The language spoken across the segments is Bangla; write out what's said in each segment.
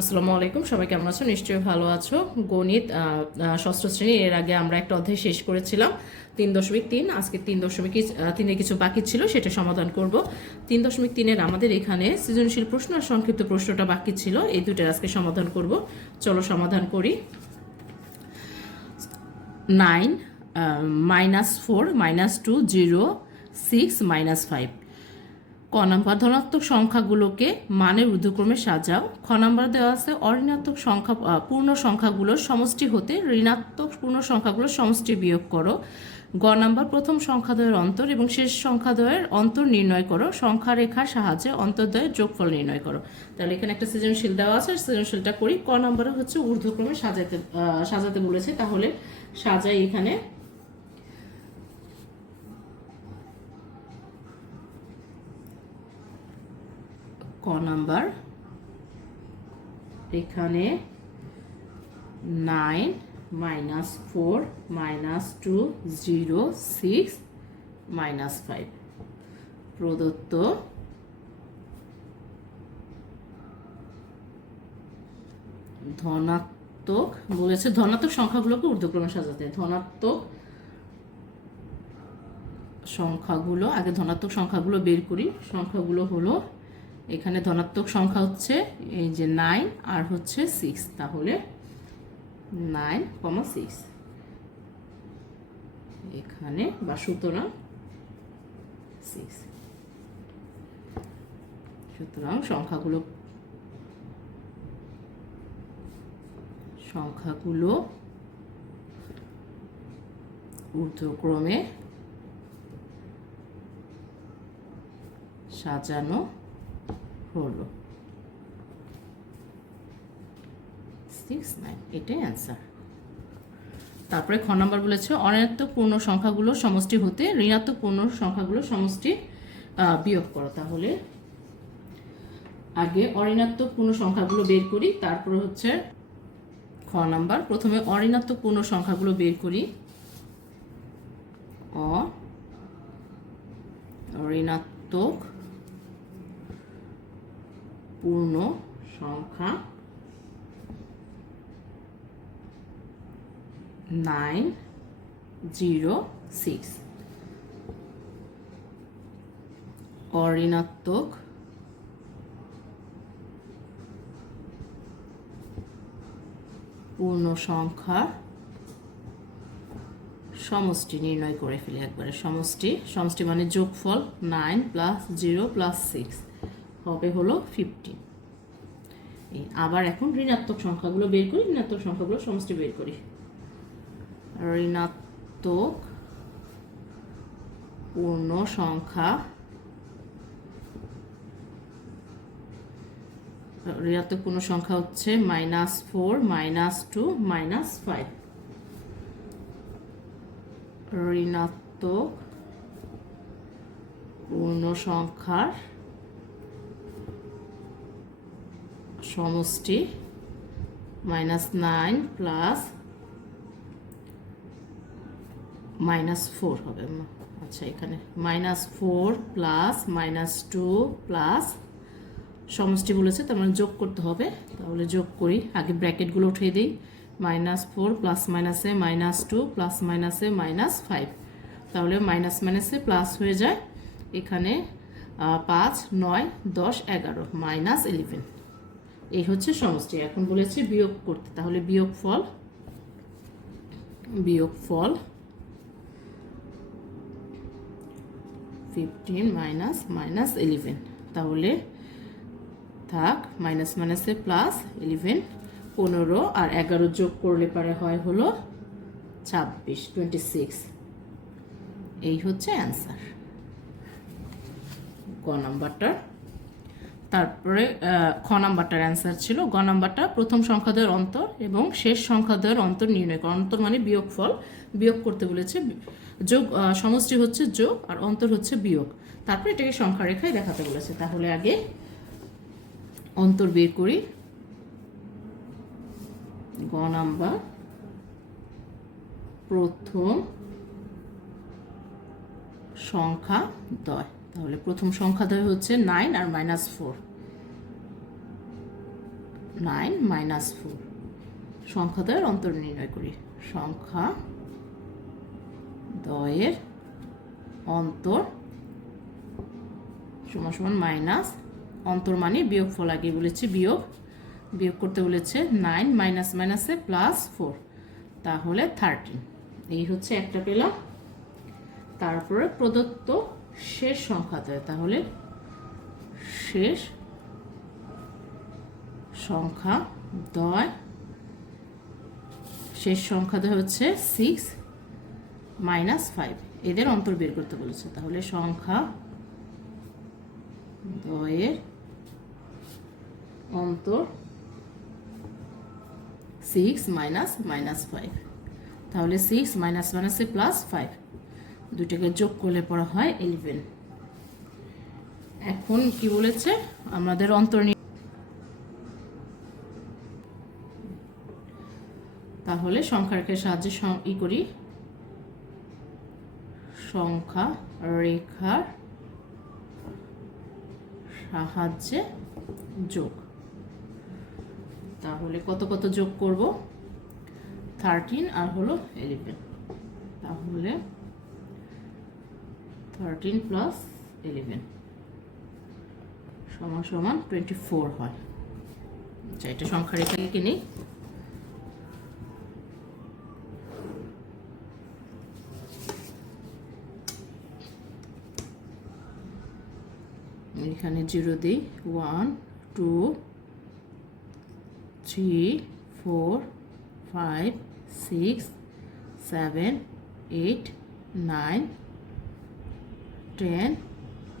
আসসালামু আলাইকুম, সবাই কেমন আছো? নিশ্চয়ই ভালো আছো। গণিত ষষ্ঠ শ্রেণী, এর আগে আমরা একটা অধ্যায় শেষ করেছিলাম 3.3। আজকে 3.3-এর কিছু বাকি ছিল, সেটা সমাধান করব। 3.3-এর আমাদের এখানে সৃজনশীল প্রশ্ন আর সংক্ষিপ্ত প্রশ্নটা বাকি ছিল, এই দুইটার আজকে সমাধান করব। চলো সমাধান করি। 9 -4 -2 0 6 -5। ক নাম্বার, ধনাত্মক সংখ্যাগুলোকে মানের ঊর্ধ্বক্রমে সাজাও। খ নাম্বার দেওয়া আছে অঋণাত্মক সংখ্যা পূর্ণ সংখ্যাগুলোর সমষ্টি হতে ঋণাত্মক পূর্ণ সংখ্যাগুলোর সমষ্টি বিয়োগ করো। গ নাম্বার, প্রথম সংখ্যাদ্বয়ের অন্তর এবং শেষ সংখ্যাদ্বয়ের অন্তর নির্ণয় করো। সংখ্যা রেখার সাহায্যে অন্তর্দ্বয়ের যোগফল নির্ণয় করো। তাহলে এখানে একটা সৃজনশীল দেওয়া আছে, সৃজনশীলটা করি। ক নাম্বারে হচ্ছে ঊর্ধ্বক্রমে সাজাতে বলেছে, তাহলে সাজাই। এখানে ক নাম্বার, এখানে 9 -4 -2 0 6 -5 প্রদত্ত ধনাত্মক বলেছে, ধনাত্মক সংখ্যাগুলোকে ঊর্ধ্বক্রমে সাজাতে। ধনাত্মক সংখ্যাগুলো, আগে ধনাত্মক সংখ্যাগুলো বের করি। সংখ্যাগুলো হলো, এখানে ধনাত্মক সংখ্যা হচ্ছে এই যে 9 আর হচ্ছে 6, তাহলে 9, 6 এখানে, বা সুতরাং 6। সুতরাং সংখ্যাগুলো ঊর্ধ্বক্রমে সাজানো হলো। 6, 9, এটাই অ্যান্সার। তারপরে খ নাম্বার বলেছে অঋণাত্মক পূর্ণ সংখ্যাগুলোর সমষ্টি হতে ঋণাত্মক পূর্ণ সংখ্যাগুলোর সমষ্টি বিয়োগ করো। তাহলে আগে অঋণাত্মক পূর্ণ সংখ্যাগুলো বের করি, তারপরে হচ্ছে খ নাম্বার। প্রথমে অঋণাত্মক পূর্ণ সংখ্যাগুলো বের করি। অঋণাত্মক পূর্ণ সংখ্যা 9 0 6। অঋণাত্মক পূর্ণ সংখ্যা সমষ্টি নির্ণয় করে ফেলি একবারে। সমষ্টি মানে যোগফল 9 + 0 + 6 হবে হলো 15। আবার এখন ঋণাত্মক সংখ্যাগুলো বের করি, ঋণাত্মক সংখ্যাগুলো সমষ্টি বের করি। ঋণাত্মক পূর্ণ সংখ্যা, ঋণাত্মক পূর্ণ সংখ্যা হচ্ছে -4 -2 -5। ঋণাত্মক পূর্ণ সংখ্যার সমষ্টি -9 + -4 হবে। আচ্ছা, এখানে -4 + -2 প্লাস সমষ্টি বলেছে, তার মানে যোগ করতে হবে। তাহলে যোগ করি, আগে ব্র্যাকেটগুলো উঠিয়ে দিই। -4 ± -2 ± তাহলে মাইনাস মাইনাসে প্লাস হয়ে যায়। এখানে 5 9 10 11 -11, এই হচ্ছে সমষ্টি। এখন বলেছে বিয়োগ করতে, তাহলে বিয়োগফল 15 -11, তাহলে থাক মাইনাস মাইনাসে প্লাস 11। 15 আর 11 যোগ করলে পারে হয় হলো 26, 26। এই হচ্ছে অ্যান্সার গ নাম্বারটার। তারপরে খ নাম্বারটার অ্যান্সার ছিল। গ নাম্বারটা প্রথম সংখ্যাদ্বয়ের অন্তর এবং শেষ সংখ্যাদ্বয়ের অন্তর নির্ণয় করো। অন্তর মানে বিয়োগফল, বিয়োগ করতে বলেছে। যোগ, সমষ্টি হচ্ছে যোগ আর অন্তর হচ্ছে বিয়োগ। তারপরে এটাকে সংখ্যা রেখায় দেখাতে বলেছে। তাহলে আগে অন্তর বের করি। গ নাম্বার, প্রথম সংখ্যাদ্বয়। তাহলে প্রথম সংখ্যাদ্বয় হচ্ছে 9 আর -4। 9 মাইনাস 4 সংখ্যাদ্বয়ের অন্তর নির্ণয় করি। সংখ্যা দ্বয়ের অন্তর সমান সমান মাইনাস অন্তর মানে বিয়োগফল, আগে বলেছি বিয়োগ করতে বলেছে 9 মাইনাস মাইনাসে প্লাস 4, তাহলে 13। এই হচ্ছে একটা পেলাম। তারপরে প্রদত্ত শেষ সংখ্যাদ্বয়, তাহলে শেষ সংখ্যাদ্বয় হচ্ছে 6 মাইনাস 5, এদের অন্তর বের করতে বলেছে। তাহলে সংখ্যা দ্বয়ের অন্তর 6 মাইনাস 5, তাহলে 6 মাইনাস মাইনাসে প্লাস 5, দুইটাকে যোগ করলে পড়া হয় 11। এখন কি বলেছে আমাদের অন্তর, তাহলে সংখ্যা রেখার সাহায্যে করি, সংখ্যা রেখার সাহায্যে যোগ। তাহলে কত কত যোগ করব, 13 আর হলো 11, তাহলে 13 প্লাস 11 সমান সমান 24 হয়। আচ্ছা, এটা সংখ্যা রেখা লিখে নিই। এখানে 0 দিই, 1 2 3 4 5 6 7 8 9 10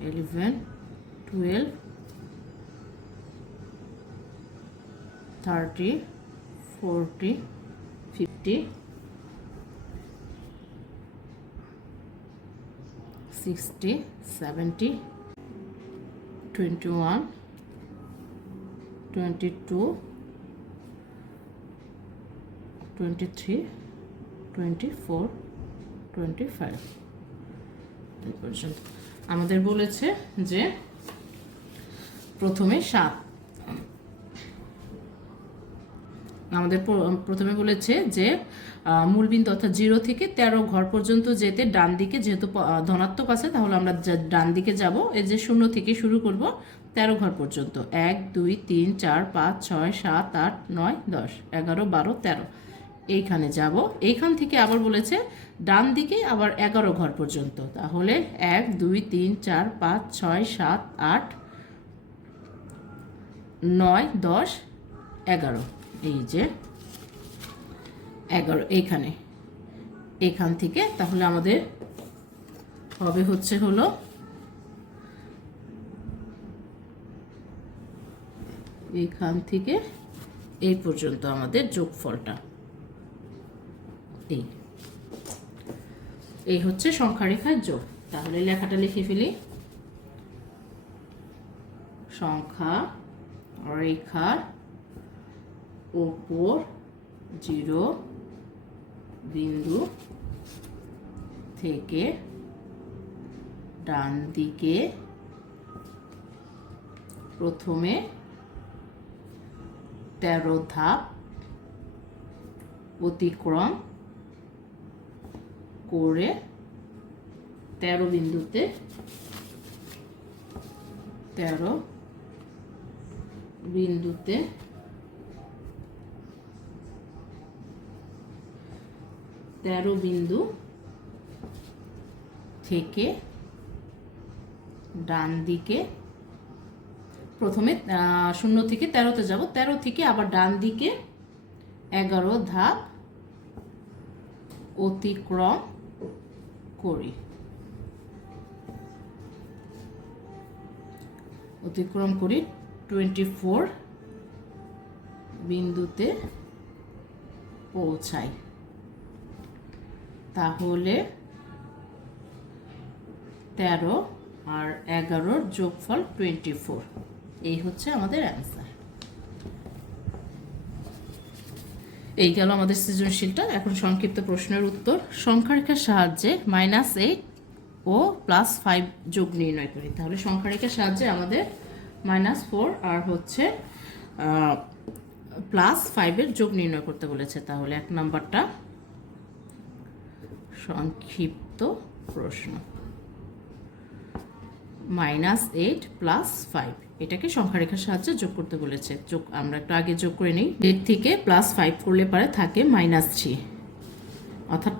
11 12 30 40 50 60 70 21 22 23 24 25 এই পর্যন্ত। আমাদের বলেছে যে প্রথমে 7, আমাদের প্রথমে বলেছে যে মূলবিন্দু অর্থাৎ 0 থেকে 13 ঘর পর্যন্ত যেতে ডান দিকে, যেহেতু ধনাত্মক আছে তাহলে আমরা ডান দিকে যাব। এই যে 0 থেকে শুরু করব 13 ঘর পর্যন্ত, 1 2 3 4 5 6 7 8 9 10 11 12 13, এইখানে যাব। এইখান থেকে আবার বলেছে ডান দিকে আবার 11 ঘর পর্যন্ত, তাহলে 1 2 3 4 5 6 7 8 9 10 11, এই যে 11 এইখানে, এখান থেকে তাহলে আমাদের হবে হলো এইখান থেকে এই পর্যন্ত আমাদের যোগফলটা, এই হচ্ছে সংখ্যা রেখার যোগ। তাহলে লেখাটা লিখে ফেলি, সংখ্যা রেখার ওপর 0 বিন্দু থেকে ডান দিকে প্রথমে 13 ধাপ অতিক্রম করে 13 বিন্দুতে 13 বিন্দু থেকে ডান দিকে প্রথমে 0 থেকে 13-তে যাব, 13 থেকে আবার ডান দিকে 11 ধাপ অতিক্রম করি, 24 বিন্দুতে পৌঁছাই। তাহলে 13 আর 11-র যোগফল 24, এই হচ্ছে আমাদের অ্যান্সার। এই গেল আমাদের সৃজনশীলটা। এখন সংক্ষিপ্ত প্রশ্নের উত্তর। সংখ্যা রেখার সাহায্যে -8 ও +5 যোগ নির্ণয় করি। তাহলে সংখ্যা রেখার সাহায্যে আমাদের -4 আর হচ্ছে +5 যোগ নির্ণয় করতে বলেছে। তাহলে 1 নাম্বারটা সংক্ষিপ্ত প্রশ্ন। -8 + 5 এটাকে সংখ্যা রেখার সাহায্যে যোগ করতে বলেছে। আমরা একটু আগে যোগ করে নিই। 8 থেকে +5 করলে পারে থাকে -3, অর্থাৎ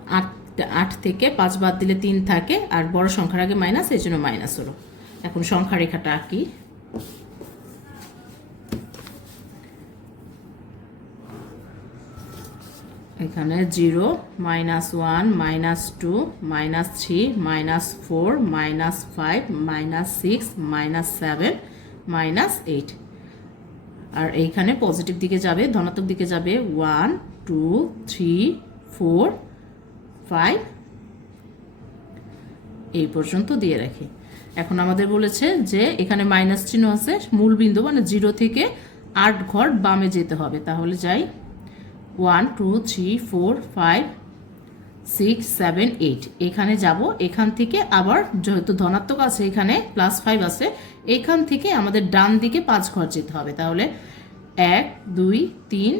8 থেকে 5 বাদ দিলে 3 থাকে, আর বড় সংখ্যার আগে মাইনাস, এই জন্য মাইনাস হলো। এখন সংখ্যা রেখাটা আঁকি। এখানে 0, -1, -2, -3, -4, -5, -6, -7, -8। আর এইখানে পজিটিভ দিকে যাবে, ধনাত্মক দিকে যাবে 1, 2, 3, 4, 5 এই পর্যন্ত দিয়ে রাখি। এখন আমাদের বলেছে যে এখানে মাইনাস চিহ্ন আছে, মূল বিন্দু মানে 0 থেকে 8 ঘর বামে যেতে হবে। তাহলে যাই 1, 2, 3, 4, 5, 6, 7, 8 এখানে যাব। এখান থেকে আবার যেহেতু ধনাত্মক আছে, এখানে +5 আছে, এখান থেকে আমাদের ডান দিকে 5 ঘর যেতে হবে। তাহলে 1, 2, 3,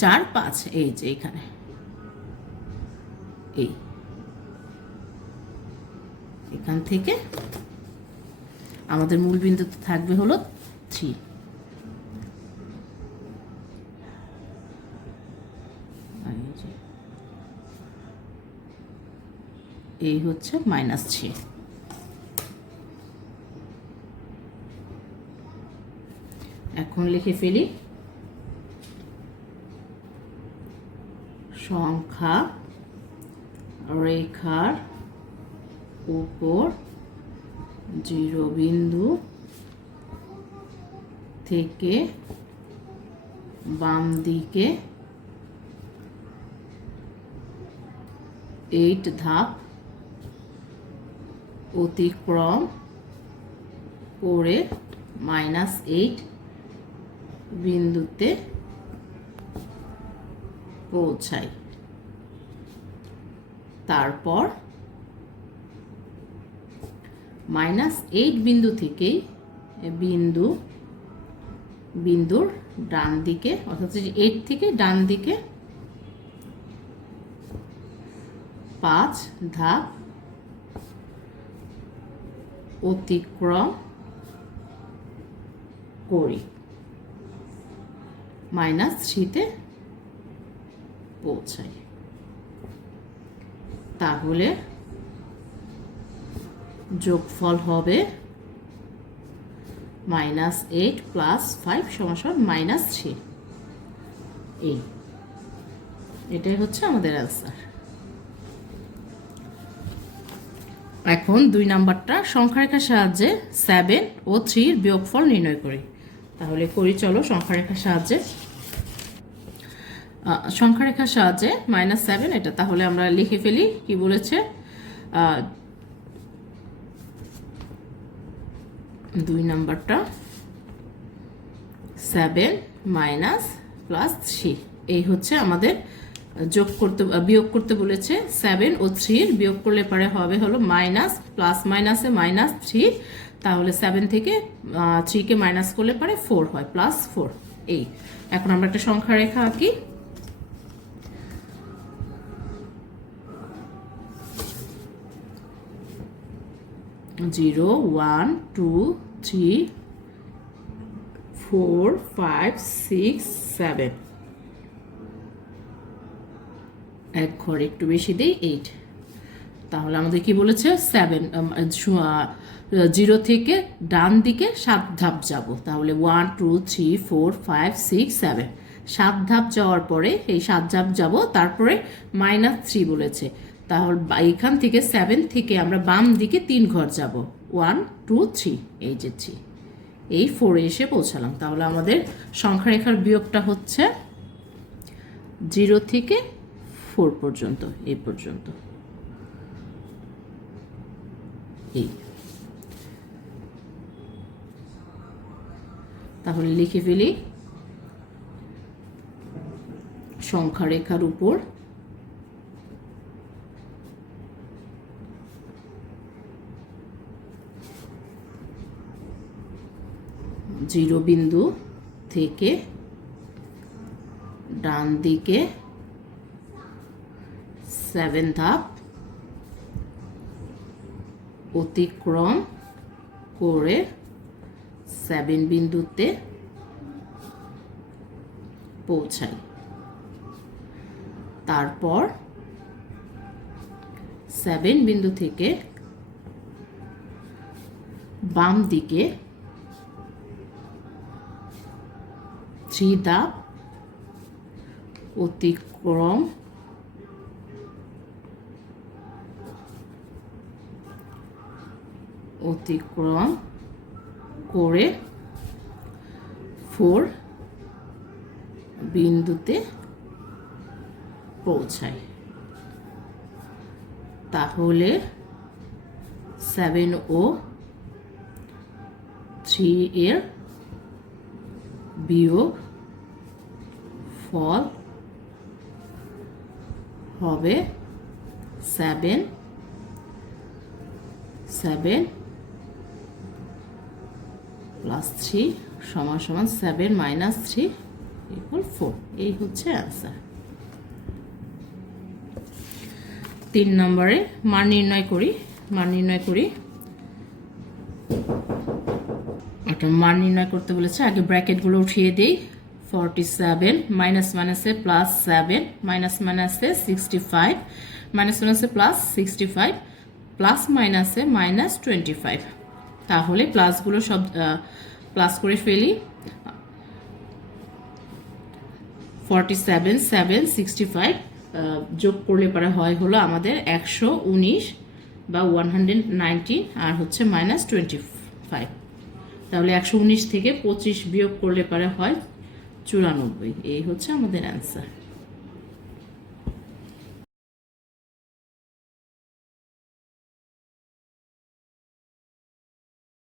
4, 5 এই যে এখানে এখান থেকে আমাদের মূল বিন্দু থাকবে হলো 3। এই হচ্ছে -3। এখন লিখে ফেলি সংখ্যা রেখার উপর 0 বিন্দু থেকে বাম দিকে 8 ধাপ অতিক্রম করে -8 বিন্দুতে পৌঁছাই। তারপর -8 বিন্দু থেকেই বিন্দুর ডান দিকে, অর্থাৎ 8 থেকে ডান দিকে 5 ধাপ অতিক্রম করি -3-তে পৌঁছাই। তাহলে যোগফল হবে -8 + 5 = -3। এটাই হচ্ছে আমাদের অ্যান্সার। এখন 2 নাম্বারটা সংখ্যা রেখার সাহায্যে 7 ও 3 এর বিয়োগফল নির্ণয় করি। তাহলে করি চলো সংখ্যা রেখার সাহায্যে। সংখ্যা রেখার সাহায্যে -7 এটা, তাহলে আমরা লিখে ফেলি কি বলেছে। 2 নাম্বারটা 7 - +3 এই হচ্ছে আমাদের বিয়োগ করতে বলেছে। 7 ও 3 এর বিয়োগ করলে পরে হবে হলো মাইনাস, প্লাস মাইনাসে -3। তাহলে 7 থেকে 3 কে মাইনাস করলে পরে 4 হয়, +4। এখন আমরা একটা সংখ্যা রেখা আঁকি। জিরো, 1, 2, 3, 4, 5, 6, 7 এক ঘর একটু বেশি দিই 8। তাহলে আমাদের কি বলেছে 0 থেকে ডান দিকে 7 ধাপ যাব। তাহলে 1, 2, 3, 4, 5, 6, 7 7 ধাপ যাওয়ার পরে এই 7 ধাপ যাব, তারপরে -3 বলেছে। তাহলে এখান থেকে 7 থেকে আমরা বাম দিকে 3 ঘর যাব, 1, 2, 3 এই যে 3 এই 4 এসে পৌঁছালাম। তাহলে আমাদের সংখ্যা রেখার বিয়োগটা হচ্ছে 0 থেকে 4 পর্যন্ত, এই পর্যন্ত। তাহলে লিখে ফেলি সংখ্যা রেখার উপর 0 বিন্দু থেকে ডান দিকে 7 ধাপ অতিক্রম করে 7 বিন্দুতে পৌঁছাই। তারপর 7 বিন্দু থেকে বাম দিকে 3 ধাপ অতিক্রম করে 4 বিন্দুতে পৌঁছায়। তাহলে 7 ও 3 এর বিয়োগ ফল হবে 7 প্লাস 3 সমান সমান 7 মাইনাস 3 ইকুয়াল 4। এই হচ্ছে অ্যান্সার। 3 নম্বরে মান নির্ণয় করি। একটা মান নির্ণয় করতে বলেছে, আগে ব্র্যাকেটগুলো উঠিয়ে দিই। 47 মাইনাস মাইনাসে প্লাস 7 মাইনাস মাইনাসে 65 মাইনাস মাইনাসে প্লাস 65 প্লাস মাইনাসে মাইনাস 25। তাহলে প্লাসগুলো সব প্লাস করে ফেলি। 47 7 65 যোগ করলে পরে হয় হলো আমাদের 119 বা 119 আর হচ্ছে মাইনাস 25। তাহলে 119 থেকে 25 বিয়োগ করলে পরে হয় 94। এই হচ্ছে আমাদের অ্যান্সার।